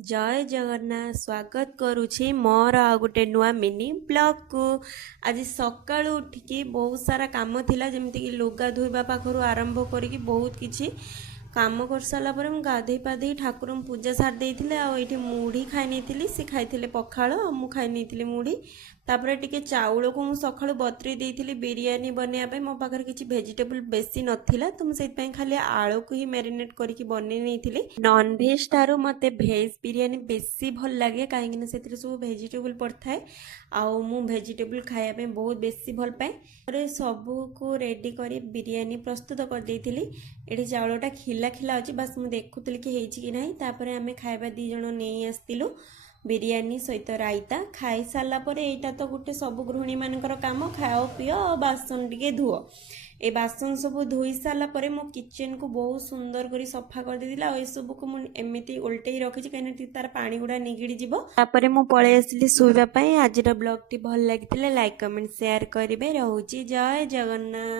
जय जगन्नाथ स्वागत करुछि मोर आ गोटे नुआ मिनी ब्लॉग को। आज सकाळु उठिकी बहुत सारा काम थिला जेमति कि लुगा धोइबा पाखरु आरंभ करिकी बहुत किछि काम कर सारा पर मु गाधे पाधे ठाकुर पूजा सार देइथिले आ एठी मुढ़ी खाइ नैथिली से खाइथिले पखाळ मु खाइ नैथिली मुढ़ी तापर टिके चाउल को मु सखाळु बतरी देइथिली बिरयानी बनेया पे मो पाखर किछि वेजिटेबल बेसी नथिला तो मु सेत पय खाली आळू को ही मैरिनेट करके बने नैथिली। नॉन वेज तारो मते वेज बिरयानी बेसी भल लागे काहे कि सेतिर सब वेजिटेबल पड़थाय आउ मु वेजिटेबल खाया पे बहुत बेसी भल पाए। अरे सबू को रेडी करी बिरयानी प्रस्तुत कर देइथिली। एठी चाउलटा खिला खिला अछि बस मु देखुतली कि हेछि कि नाही। तापरे आमे खाइबा दी जण नै आस्तिलु बिरयानी सहित रायता खाई सारा पर एटा तो गोटे सब गृहिणी मानकर काम खाओ पिओ बासन टिके धुओ ए बासन सब धोई सारा पर मो किचन को बहुत सुंदर करी सफा कर देदिला ए सब को मु एमिति उल्टेई रखिछि काहे तार पानी गुडा निगिडी जिवो। तापरे मु पळे आसली सोइबा पई। आजिर ब्लॉग टी भल लागितिले लाइक कमेंट शेयर करिवे। रहउची जय जगन्नाथ।